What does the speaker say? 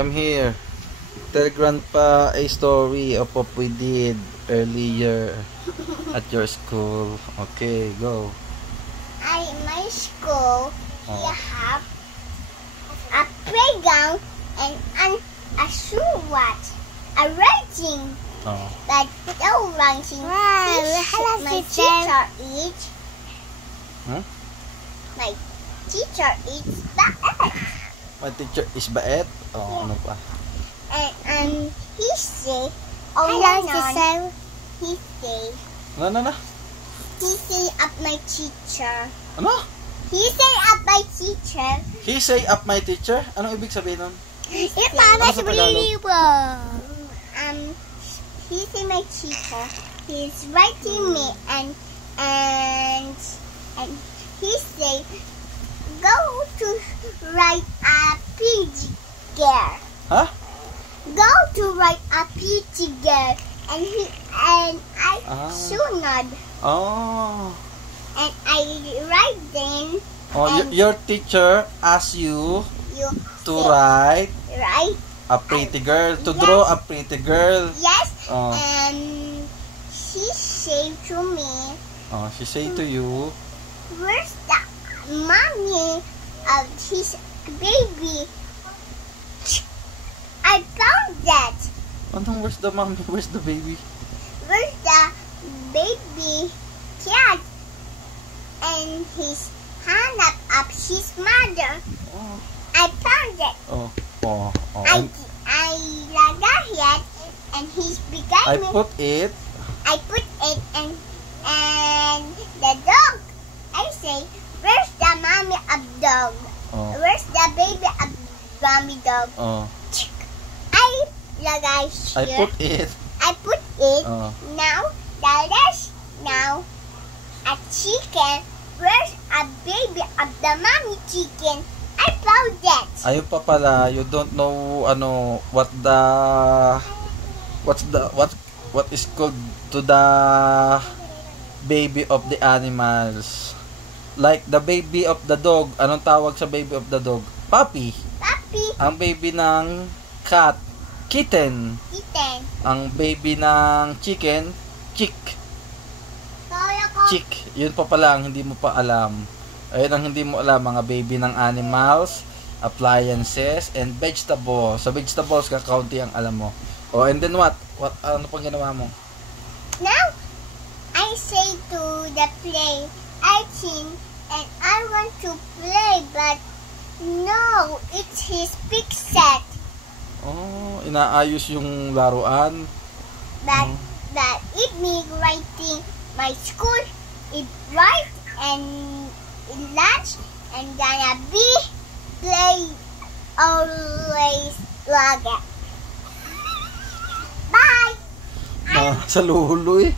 I'm here. Tell Grandpa a story of what we did earlier at your school. Okay, go. In my school, we have a playground and a what? A writing. But no writing. My teacher eats. My teacher eats baet. My teacher is baet. Ano pa? And he say, he say. No. He say up my teacher. Ano? He say up my teacher. He say up my teacher? Anong ibig sabihin nun? He say my teacher. He's writing me and he say go to write a page girl. Huh? Go to write a page girl and I should not. Oh. And I write then. Your teacher asked you to write a pretty girl, to draw a pretty girl. Yes. And she said to me. She said to you. Where's the mommy of his baby? I found that. Where's the mommy? Where's the baby? Where's the baby cat? And his hand up his mother. I found it. I laga it and he's behind me. I put it and the dog. I say, where's the mommy of dog? Where's the baby of mommy dog? I lagay here. I put it. Now the rest. Now a chicken. Where's a baby of the mommy chicken? I found that. Ayun pa pala, you don't know what is called to the baby of the animals. Like the baby of the dog, anong tawag sa baby of the dog? Puppy. Ang baby ng cat, kitten. Ang baby ng chicken, chick. Yun pa pala ang hindi mo pa alam. Ayun ang hindi mo alam, mga baby ng animals, appliances, and vegetables. Sa vegetables, kakaunti ang alam mo. And then what? Ano pang ginawa mo? Now, I say to the play, I think, and I want to play, but no, it's his big set. Inaayos yung laruan. But it me writing my school is right and in lunch and gonna be play always log it. Bye. Sa lulo eh.